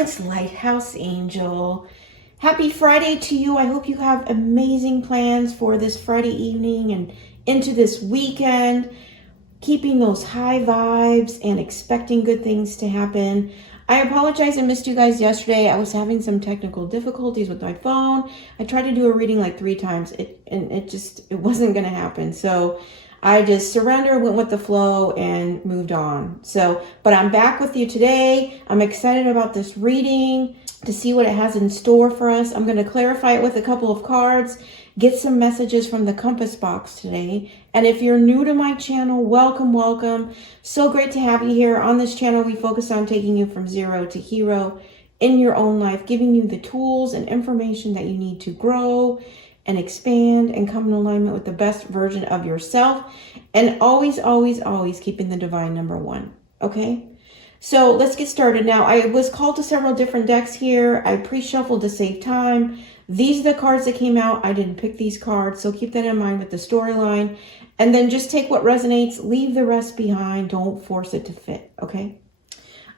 It's Lighthouse Angel. Happy Friday to you. I hope you have amazing plans for this Friday evening and into this weekend. Keeping those high vibes and expecting good things to happen. I apologize I missed you guys yesterday. I was having some technical difficulties with my phone. I tried to do a reading like 3 times. It wasn't going to happen. So I just surrendered, went with the flow, and moved on. But I'm back with you today. I'm excited about this reading to see what it has in store for us. I'm going to clarify it with a couple of cards, get some messages from the compass box today. And if you're new to my channel, welcome, welcome. So great to have you here. On this channel, we focus on taking you from zero to hero in your own life, giving you the tools and information that you need to grow and expand and come in alignment with the best version of yourself, and always, always, always keeping the divine number one. Okay, so let's get started. Now, I was called to several different decks here. I pre-shuffled to save time. These are the cards that came out. I didn't pick these cards, so keep that in mind with the storyline, and then just take what resonates, leave the rest behind. Don't force it to fit. Okay,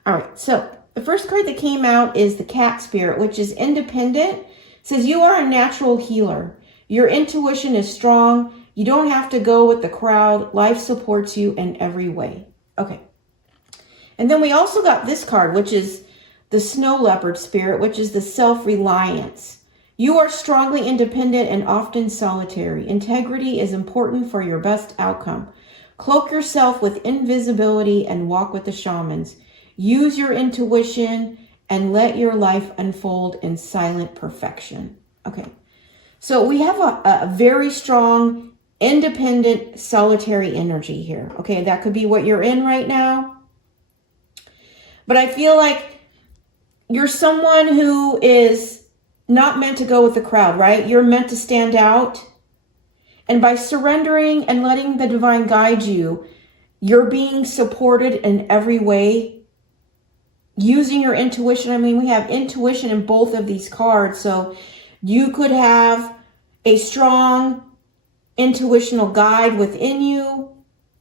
all right, so the first card that came out is the Cat Spirit, which is independent. It says you are a natural healer. Your intuition is strong. You don't have to go with the crowd. Life supports you in every way. Okay. And then we also got this card, which is the Snow Leopard Spirit, which is the self-reliance. You are strongly independent and often solitary. Integrity is important for your best outcome. Cloak yourself with invisibility and walk with the shamans. Use your intuition and let your life unfold in silent perfection. Okay. So we have a very strong, independent, solitary energy here. Okay, that could be what you're in right now. But I feel like you're someone who is not meant to go with the crowd, right? You're meant to stand out. And by surrendering and letting the divine guide you, you're being supported in every way. Using your intuition. I mean, we have intuition in both of these cards. So you could have a strong intuitional guide within you.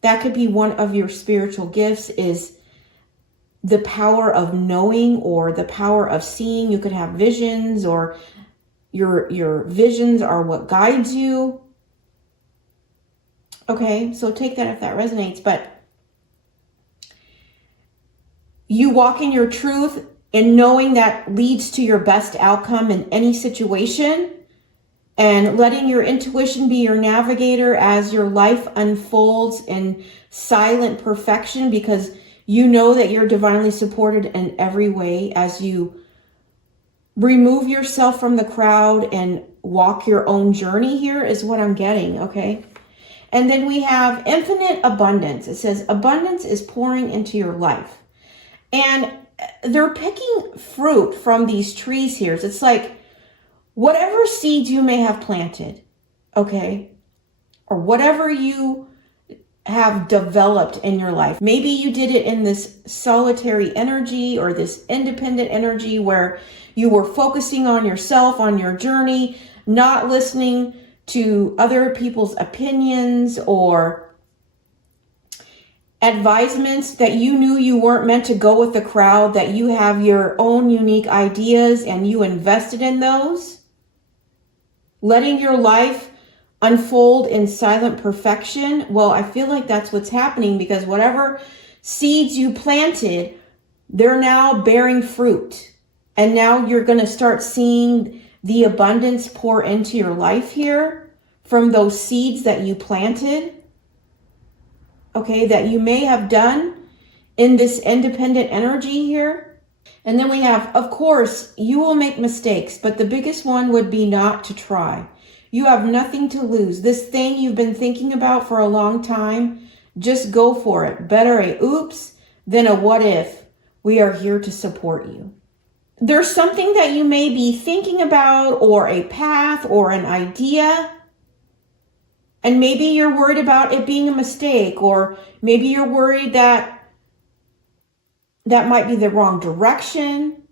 That could be one of your spiritual gifts, is the power of knowing or the power of seeing. You could have visions, or your visions are what guides you. Okay, so take that if that resonates. But you walk in your truth, and knowing that leads to your best outcome in any situation, and letting your intuition be your navigator as your life unfolds in silent perfection, because you know that you're divinely supported in every way as you remove yourself from the crowd and walk your own journey here is what I'm getting, okay? And then we have infinite abundance. It says abundance is pouring into your life. And they're picking fruit from these trees here. So it's like whatever seeds you may have planted, okay, or whatever you have developed in your life. Maybe you did it in this solitary energy or this independent energy where you were focusing on yourself, on your journey, not listening to other people's opinions or advisements, that you knew you weren't meant to go with the crowd, that you have your own unique ideas and you invested in those. Letting your life unfold in silent perfection. Well, I feel like that's what's happening, because whatever seeds you planted, they're now bearing fruit. And now you're going to start seeing the abundance pour into your life here from those seeds that you planted. Okay, that you may have done in this independent energy here. And then we have, of course, you will make mistakes, but the biggest one would be not to try. You have nothing to lose. This thing you've been thinking about for a long time, just go for it. Better a oops than a what if. We are here to support you. There's something that you may be thinking about, or a path or an idea. And maybe you're worried about it being a mistake, or maybe you're worried that might be the wrong direction.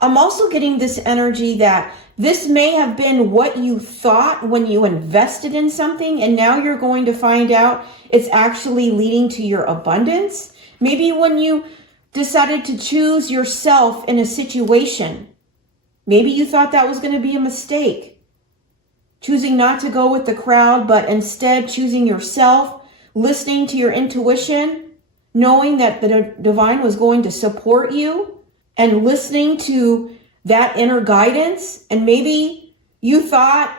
I'm also getting this energy that this may have been what you thought when you invested in something, and now you're going to find out it's actually leading to your abundance. Maybe when you decided to choose yourself in a situation. Maybe you thought that was going to be a mistake. Choosing not to go with the crowd, but instead choosing yourself, listening to your intuition, knowing that the divine was going to support you, and listening to that inner guidance. And maybe you thought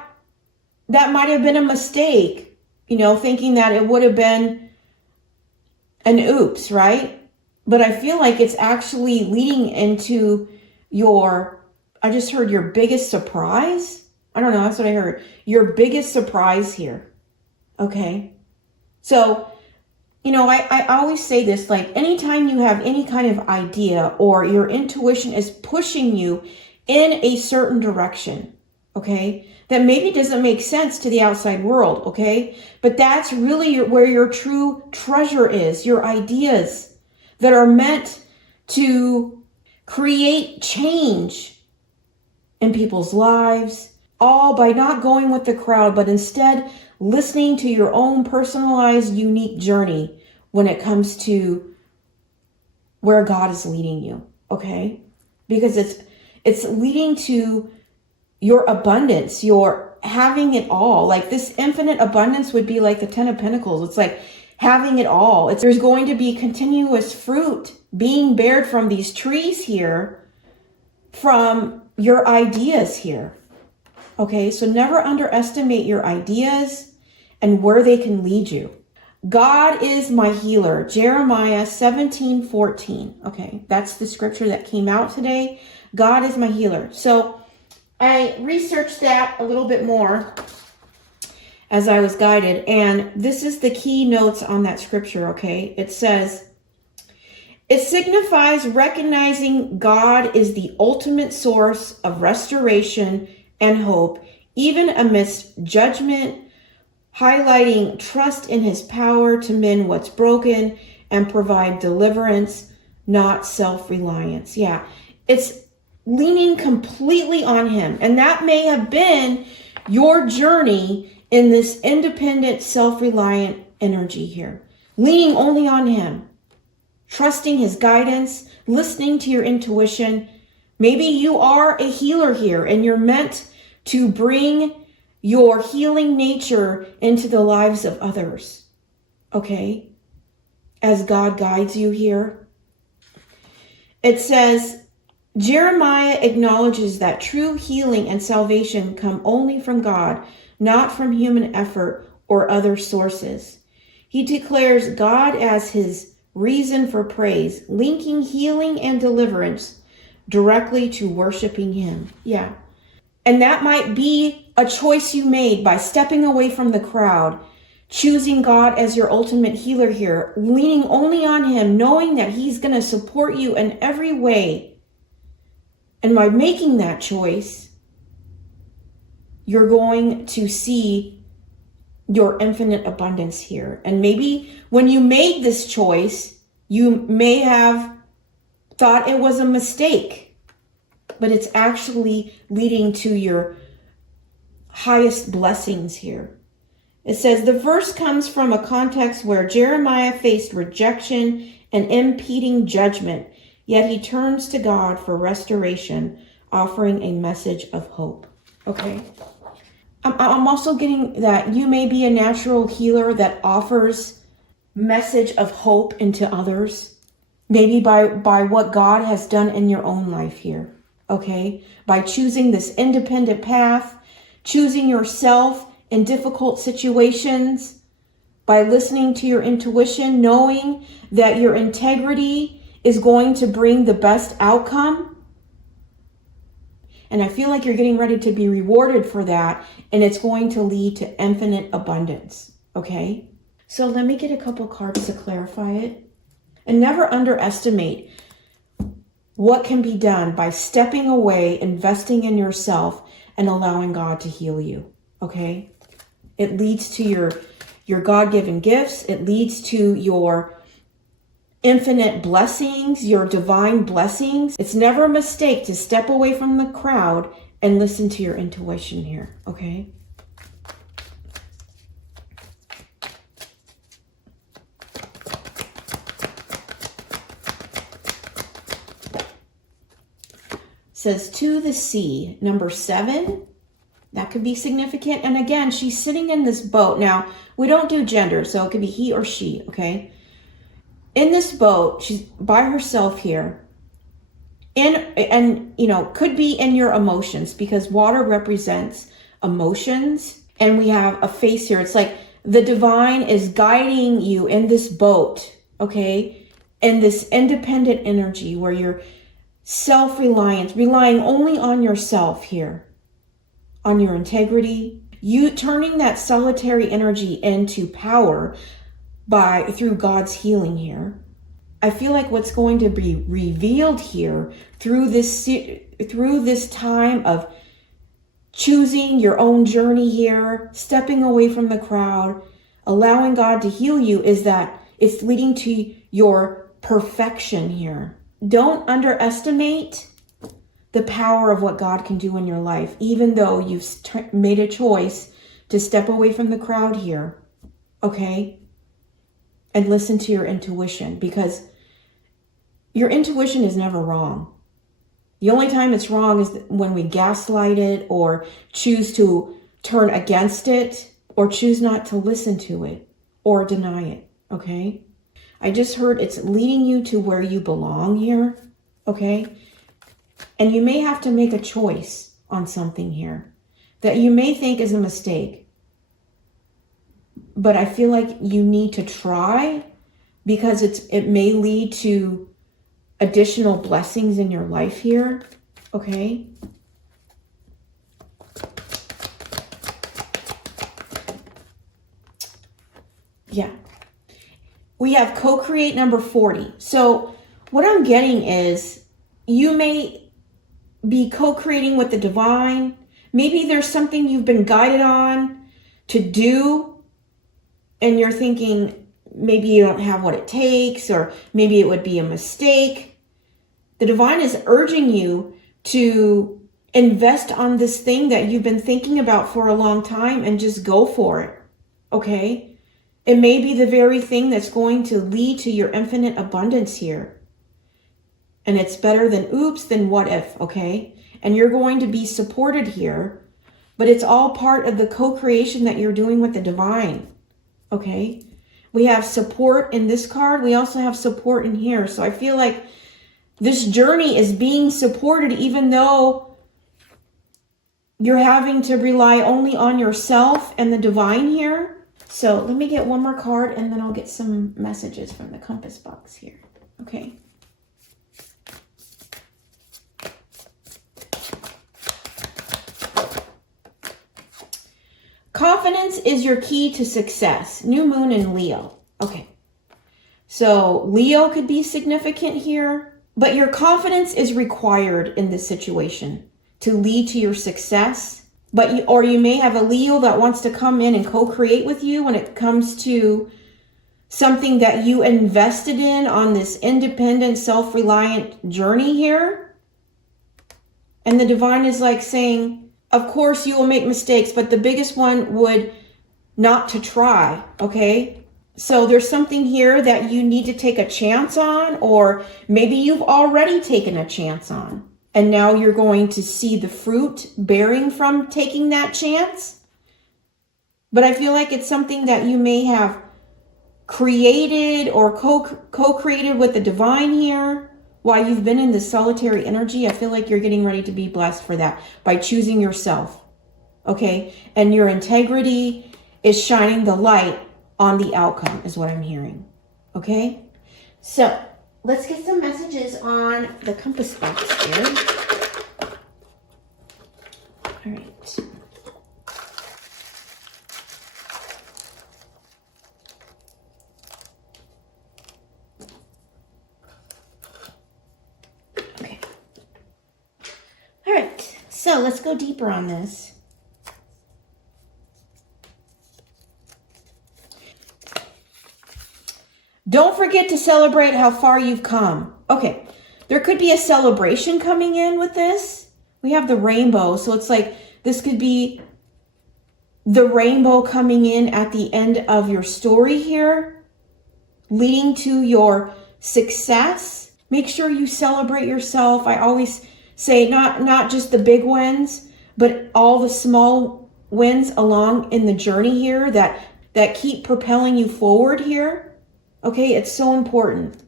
that might have been a mistake, thinking that it would have been an oops, right? But I feel like it's actually leading into I just heard your biggest surprise. I don't know, that's what I heard. Your biggest surprise here. Okay. So, I always say this, like anytime you have any kind of idea or your intuition is pushing you in a certain direction, okay, that maybe doesn't make sense to the outside world, okay, but that's really where your true treasure is, your ideas that are meant to create change in people's lives, all by not going with the crowd, but instead listening to your own personalized, unique journey when it comes to where God is leading you, okay? Because it's leading to your abundance, your having it all. Like this infinite abundance would be like the 10 of Pentacles. It's like having it all. There's going to be continuous fruit being bared from these trees here, from your ideas here. Okay, so never underestimate your ideas and where they can lead you. God is my healer, Jeremiah 17:14. Okay, that's the scripture that came out today. God is my healer. So I researched that a little bit more as I was guided, and this is the key notes on that scripture, okay? It says, it signifies recognizing God is the ultimate source of restoration and hope, even amidst judgment, highlighting trust in his power to mend what's broken and provide deliverance, not self-reliance. Yeah, it's leaning completely on him. And that may have been your journey in this independent, self-reliant energy here. Leaning only on him, trusting his guidance, listening to your intuition. Maybe you are a healer here and you're meant to bring your healing nature into the lives of others, okay? As God guides you here. It says, Jeremiah acknowledges that true healing and salvation come only from God, not from human effort or other sources. He declares God as his reason for praise, linking healing and deliverance directly to worshiping him. Yeah. And that might be a choice you made by stepping away from the crowd, choosing God as your ultimate healer here, leaning only on him, knowing that he's going to support you in every way. And by making that choice, you're going to see your infinite abundance here. And maybe when you made this choice, you may have thought it was a mistake, but it's actually leading to your highest blessings here. It says the verse comes from a context where Jeremiah faced rejection and impending judgment, yet he turns to God for restoration, offering a message of hope. Okay. I'm also getting that you may be a natural healer that offers message of hope into others. Maybe by what God has done in your own life here. Okay. By choosing this independent path, choosing yourself in difficult situations, by listening to your intuition, knowing that your integrity is going to bring the best outcome. And I feel like you're getting ready to be rewarded for that. And it's going to lead to infinite abundance. Okay. So let me get a couple cards to clarify it. And never underestimate what can be done by stepping away, investing in yourself, and allowing God to heal you. Okay. It leads to your God-given gifts. It leads to your infinite blessings, your divine blessings. It's never a mistake to step away from the crowd and listen to your intuition here, okay? says to the sea, number 7. That could be significant. And again, she's sitting in this boat. Now, we don't do gender, so it could be he or she, okay? In this boat, she's by herself here. And could be in your emotions, because water represents emotions. And we have a face here. It's like the divine is guiding you in this boat, okay? In this independent energy where you're self-reliant, relying only on yourself here, on your integrity, you turning that solitary energy into power through God's healing here. I feel like what's going to be revealed here through this time of choosing your own journey here, stepping away from the crowd, allowing God to heal you, is that it's leading to your perfection here. Don't underestimate the power of what God can do in your life, even though you've made a choice to step away from the crowd here, okay? And listen to your intuition, because your intuition is never wrong. The only time it's wrong is when we gaslight it or choose to turn against it or choose not to listen to it or deny it, okay? I just heard it's leading you to where you belong here, okay? And you may have to make a choice on something here that you may think is a mistake. But I feel like you need to try, because it may lead to additional blessings in your life here, okay? Yeah. We have co-create number 40. So what I'm getting is you may be co-creating with the divine. Maybe there's something you've been guided on to do, and you're thinking maybe you don't have what it takes, or maybe it would be a mistake. The divine is urging you to invest on this thing that you've been thinking about for a long time and just go for it, okay? It may be the very thing that's going to lead to your infinite abundance here. And it's better than oops than what if, okay? And you're going to be supported here, but it's all part of the co-creation that you're doing with the divine, okay? We have support in this card. We also have support in here. So I feel like this journey is being supported, even though you're having to rely only on yourself and the divine here. So let me get one more card, and then I'll get some messages from the compass box here. Okay. Confidence is your key to success. New moon in Leo. Okay. So Leo could be significant here, but your confidence is required in this situation to lead to your success. Or you may have a Leo that wants to come in and co-create with you when it comes to something that you invested in on this independent, self-reliant journey here. And the divine is like saying, of course you will make mistakes, but the biggest one would not to try, okay? So there's something here that you need to take a chance on, or maybe you've already taken a chance on, and now you're going to see the fruit bearing from taking that chance. But I feel like it's something that you may have created or co-created with the divine here while you've been in this solitary energy. I feel like you're getting ready to be blessed for that by choosing yourself, okay? And your integrity is shining the light on the outcome, is what I'm hearing, okay? So let's get some messages on the compass box here. All right. Okay. All right. So let's go deeper on this. Don't forget to celebrate how far you've come. Okay, there could be a celebration coming in with this. We have the rainbow, so it's like this could be the rainbow coming in at the end of your story here, leading to your success. Make sure you celebrate yourself. I always Say not just the big wins, but all the small wins along in the journey here that keep propelling you forward here. Okay, it's so important.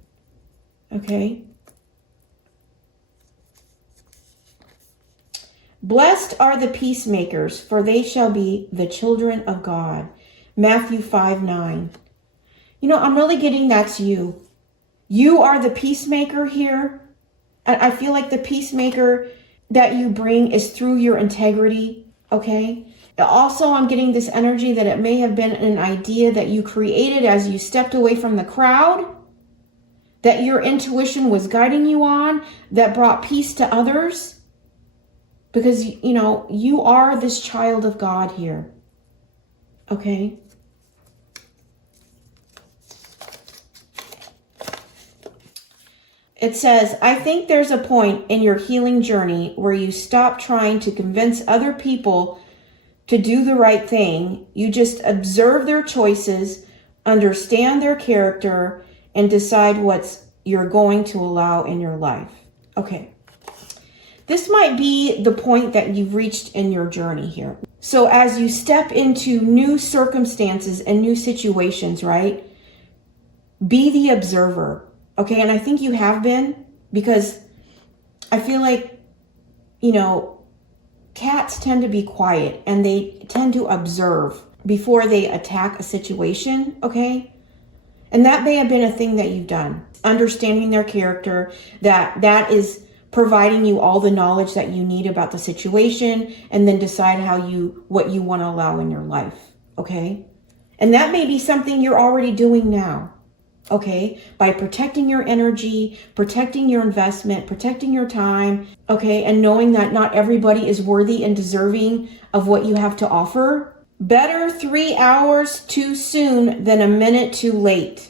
Okay. Blessed are the peacemakers, for they shall be the children of God. Matthew 5:9. I'm really getting that's you. You are the peacemaker here. I feel like the peacemaker that you bring is through your integrity, okay? Also, I'm getting this energy that it may have been an idea that you created as you stepped away from the crowd, that your intuition was guiding you on, that brought peace to others. Because, you are this child of God here, okay? It says, I think there's a point in your healing journey where you stop trying to convince other people to do the right thing. You just observe their choices, understand their character, and decide what you're going to allow in your life. Okay. This might be the point that you've reached in your journey here. So as you step into new circumstances and new situations, right? Be the observer. Okay, and I think you have been, because I feel like, cats tend to be quiet and they tend to observe before they attack a situation, okay? And that may have been a thing that you've done. Understanding their character, that is providing you all the knowledge that you need about the situation, and then decide what you want to allow in your life, okay? And that may be something you're already doing now. Okay, by protecting your energy, protecting your investment, protecting your time, okay, and knowing that not everybody is worthy and deserving of what you have to offer. Better 3 hours too soon than a minute too late.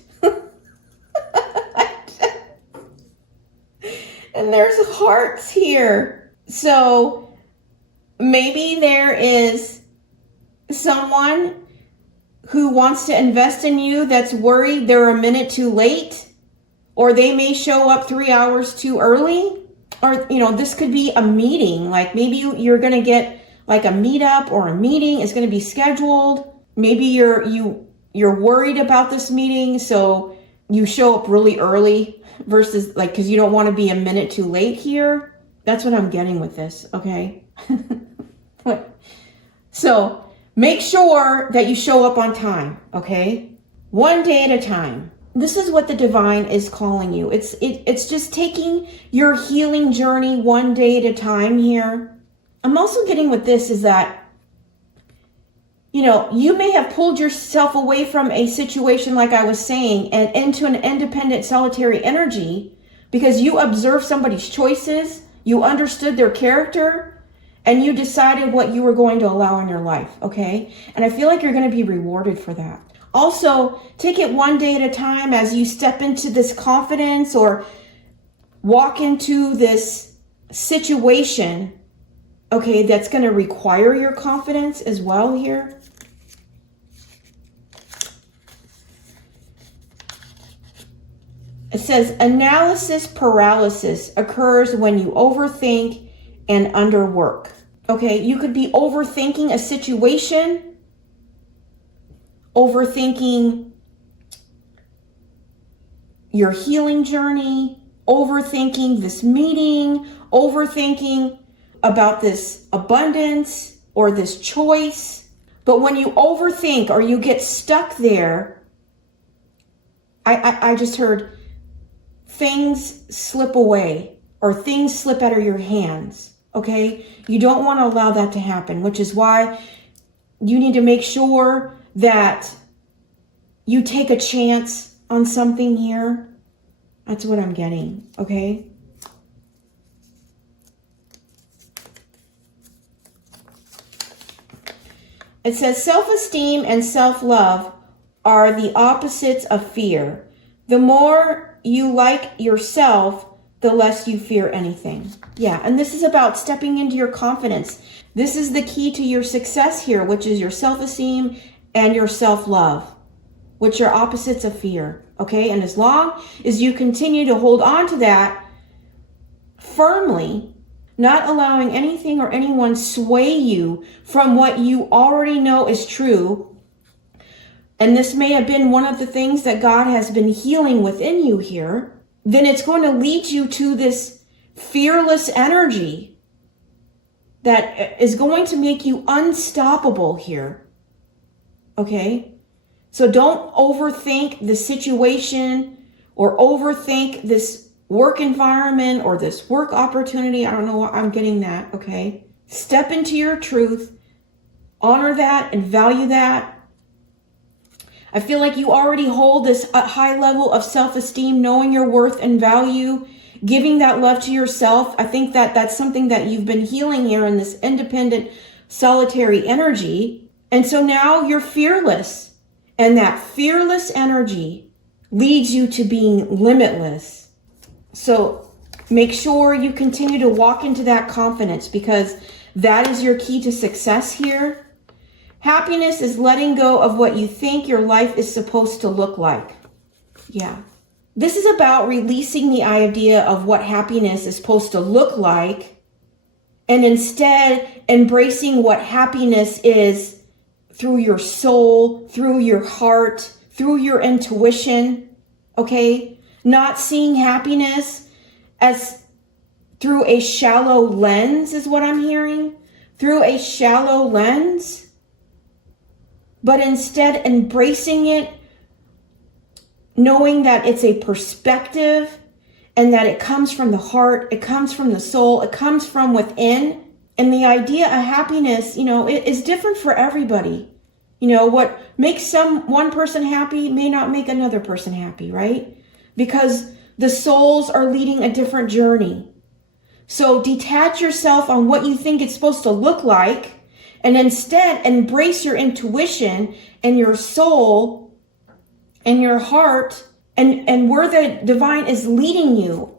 And there's hearts here. So maybe there is someone who wants to invest in you that's worried they're a minute too late, or they may show up 3 hours too early, or this could be a meeting. Like maybe you're going to get like a meetup or a meeting is going to be scheduled. Maybe you're worried about this meeting, so you show up really early versus because you don't want to be a minute too late here. That's what I'm getting with this, okay? So make sure that you show up on time, okay? One day at a time. This is what the divine is calling you. It's just taking your healing journey one day at a time here. I'm also getting with this is that, you may have pulled yourself away from a situation, like I was saying, and into an independent solitary energy because you observed somebody's choices, you understood their character, and you decided what you were going to allow in your life, okay? And I feel like you're going to be rewarded for that. Also, take it one day at a time as you step into this confidence or walk into this situation, okay, that's going to require your confidence as well here. It says, analysis paralysis occurs when you overthink and underwork. Okay, you could be overthinking a situation, overthinking your healing journey, overthinking this meeting, overthinking about this abundance or this choice. But when you overthink or you get stuck there, I just heard things slip away or things slip out of your hands. Okay, you don't want to allow that to happen, which is why you need to make sure that you take a chance on something here. That's what I'm getting, okay? It says self-esteem and self-love are the opposites of fear. The more you like yourself, the less you fear anything. Yeah, and this is about stepping into your confidence. This is the key to your success here, which is your self-esteem and your self-love, which are opposites of fear, okay? And as long as you continue to hold on to that firmly, Not allowing anything or anyone sway you from what you already know is true. And this may have been one of the things that God has been healing within you here. Then it's going to lead you to this fearless energy that is going to make you unstoppable here. Okay? So don't overthink the situation or overthink this work environment or this work opportunity. I don't know why I'm getting that. Okay? Step into your truth. Honor that and value that. I feel like you already hold this high level of self-esteem, knowing your worth and value, giving that love to yourself. I think that that's something that you've been healing here in this independent, solitary energy. And so now you're fearless. And that fearless energy leads you to being limitless. So make sure you continue to walk into that confidence, because that is your key to success here. Happiness is letting go of what you think your life is supposed to look like. Yeah. This is about releasing the idea of what happiness is supposed to look like, and instead embracing what happiness is through your soul, through your heart, through your intuition. Okay? Not seeing happiness as through a shallow lens is what I'm hearing. Through a shallow lens. But instead embracing it, knowing that it's a perspective and that it comes from the heart, it comes from the soul, it comes from within. And the idea of happiness, it is different for everybody. What makes one person happy may not make another person happy, right? Because the souls are leading a different journey. So detach yourself on what you think it's supposed to look like, and instead embrace your intuition and your soul and your heart and where the divine is leading you.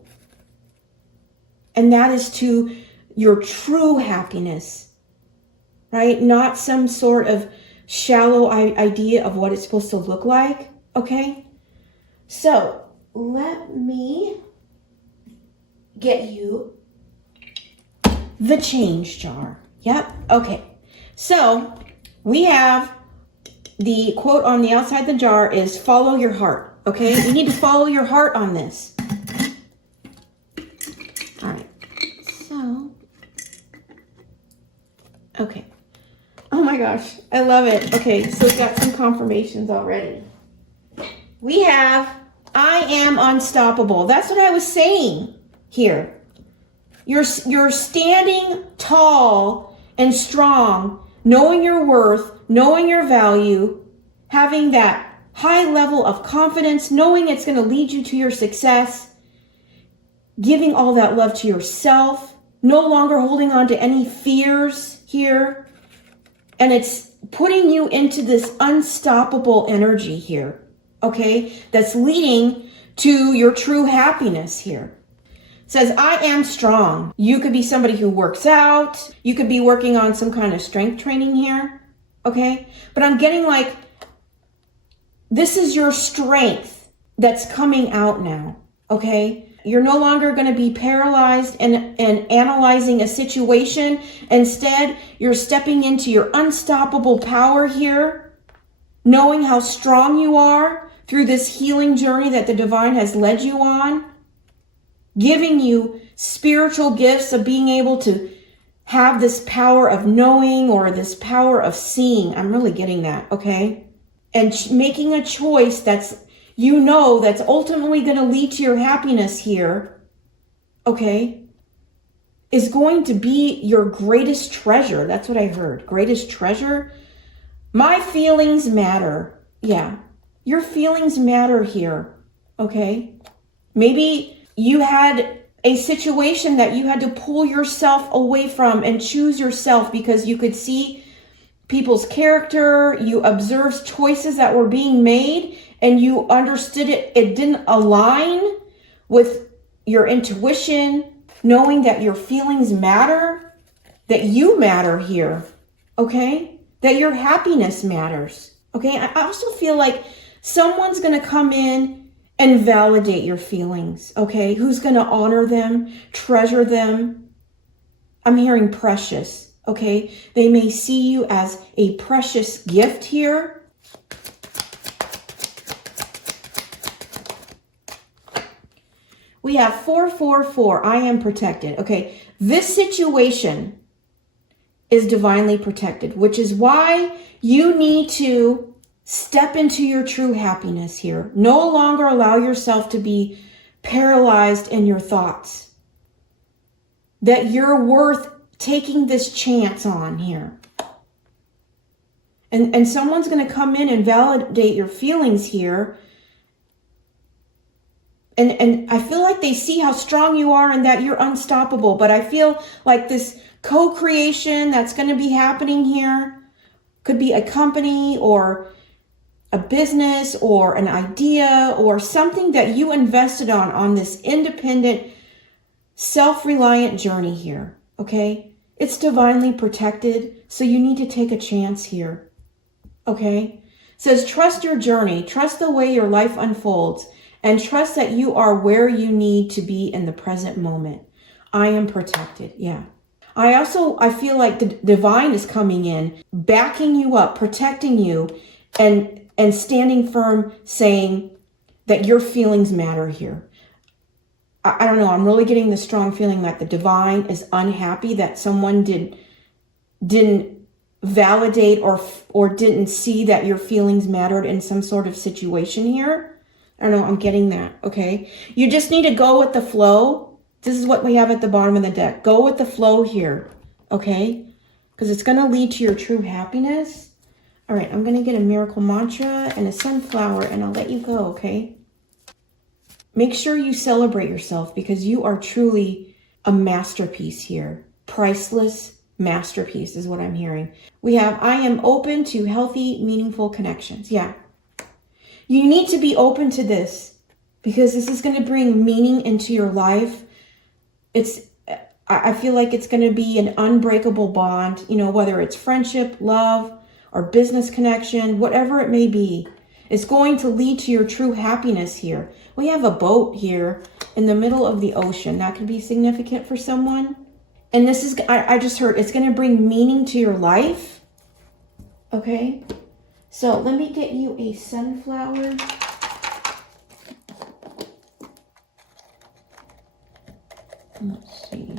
And that is to your true happiness, right? Not some sort of shallow idea of what it's supposed to look like, okay? So let me get you the change jar. Yep, okay. So we have the quote on the outside the jar is follow your heart. Okay, you need to follow your heart on this. All right, so, okay. Oh my gosh, I love it. Okay, so we've got some confirmations already. We have, I am unstoppable. That's what I was saying here. You're standing tall and strong, knowing your worth, knowing your value, having that high level of confidence, knowing it's going to lead you to your success, giving all that love to yourself, no longer holding on to any fears here. And it's putting you into this unstoppable energy here, okay? That's leading to your true happiness here. It says, I am strong. You could be somebody who works out. You could be working on some kind of strength training here, okay? But I'm getting like, this is your strength that's coming out now, okay? You're no longer going to be paralyzed and analyzing a situation. Instead, you're stepping into your unstoppable power here, knowing how strong you are through this healing journey that the divine has led you on, giving you spiritual gifts of being able to have this power of knowing or this power of seeing. I'm really getting that, okay? And making a choice that's ultimately going to lead to your happiness here, okay, is going to be your greatest treasure. That's what I heard. Greatest treasure. My feelings matter. Yeah. Your feelings matter here, okay? Maybe you had a situation that you had to pull yourself away from and choose yourself because you could see people's character, you observed choices that were being made, and you understood it didn't align with your intuition, knowing that your feelings matter, that you matter here, okay? That your happiness matters, okay? I also feel like someone's going to come in and validate your feelings, okay? Who's going to honor them, treasure them, I'm hearing precious, okay? They may see you as a precious gift here. We have 444, I am protected. Okay, this situation is divinely protected, which is why you need to step into your true happiness here. No longer allow yourself to be paralyzed in your thoughts. That you're worth taking this chance on here. And someone's going to come in and validate your feelings here. And I feel like they see how strong you are and that you're unstoppable. But I feel like this co-creation that's going to be happening here could be a company or a business or an idea or something that you invested on this independent, self-reliant journey here, okay? It's divinely protected, so you need to take a chance here, okay? It says, trust your journey, trust the way your life unfolds, and trust that you are where you need to be in the present moment. I am protected, yeah. I feel like the divine is coming in, backing you up, protecting you, and standing firm, saying that your feelings matter here. I don't know, I'm really getting the strong feeling that the divine is unhappy that someone didn't validate or didn't see that your feelings mattered in some sort of situation here. I don't know, I'm getting that, okay? You just need to go with the flow. This is what we have at the bottom of the deck. Go with the flow here, okay? Because it's going to lead to your true happiness. All right, I'm going to get a miracle mantra and a sunflower, and I'll let you go, okay? Make sure you celebrate yourself because you are truly a masterpiece here. Priceless masterpiece is what I'm hearing. We have, I am open to healthy, meaningful connections. Yeah. You need to be open to this because this is going to bring meaning into your life. I feel like it's going to be an unbreakable bond, you know, whether it's friendship, love, or business connection, whatever it may be. It's going to lead to your true happiness here. We have a boat here in the middle of the ocean. That could be significant for someone. And this is, I just heard, it's going to bring meaning to your life. Okay. So let me get you a sunflower. Let's see.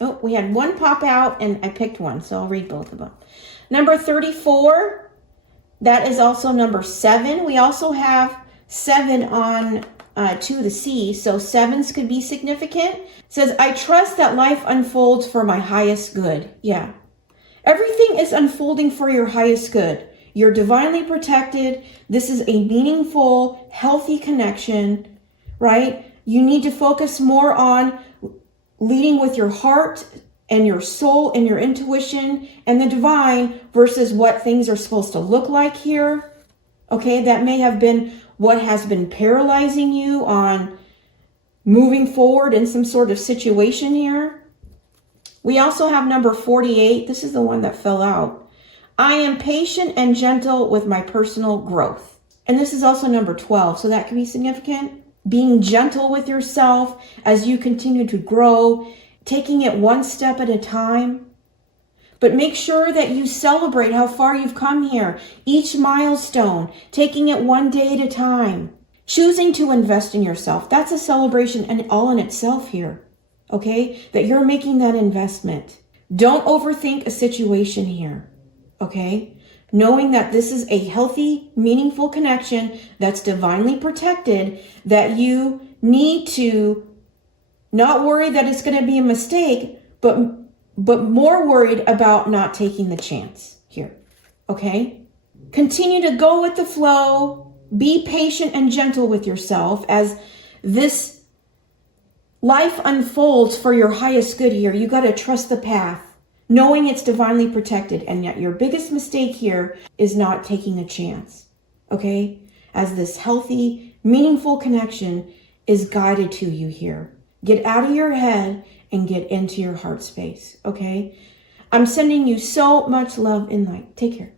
Oh, we had one pop out and I picked one, so I'll read both of them. Number 34, that is also number 7. We also have 7 on 2 of the C, so 7s could be significant. It says, I trust that life unfolds for my highest good. Yeah. Everything is unfolding for your highest good. You're divinely protected. This is a meaningful, healthy connection, right? You need to focus more on leading with your heart and your soul and your intuition and the divine versus what things are supposed to look like here. Okay, that may have been what has been paralyzing you on moving forward in some sort of situation here. We also have number 48. This is the one that fell out. I am patient and gentle with my personal growth. And this is also number 12, so that can be significant. Being gentle with yourself as you continue to grow, taking it one step at a time. But make sure that you celebrate how far you've come here. Each milestone, taking it one day at a time. Choosing to invest in yourself. That's a celebration and all in itself here. Okay? That you're making that investment. Don't overthink a situation here. Okay? Knowing that this is a healthy, meaningful connection that's divinely protected, that you need to not worry that it's going to be a mistake, but more worried about not taking the chance here. Okay? Continue to go with the flow. Be patient and gentle with yourself as this life unfolds for your highest good here. You got to trust the path, knowing it's divinely protected, and yet your biggest mistake here is not taking a chance. Okay? As this healthy, meaningful connection is guided to you here. Get out of your head and get into your heart space. Okay? I'm sending you so much love and light. Take care.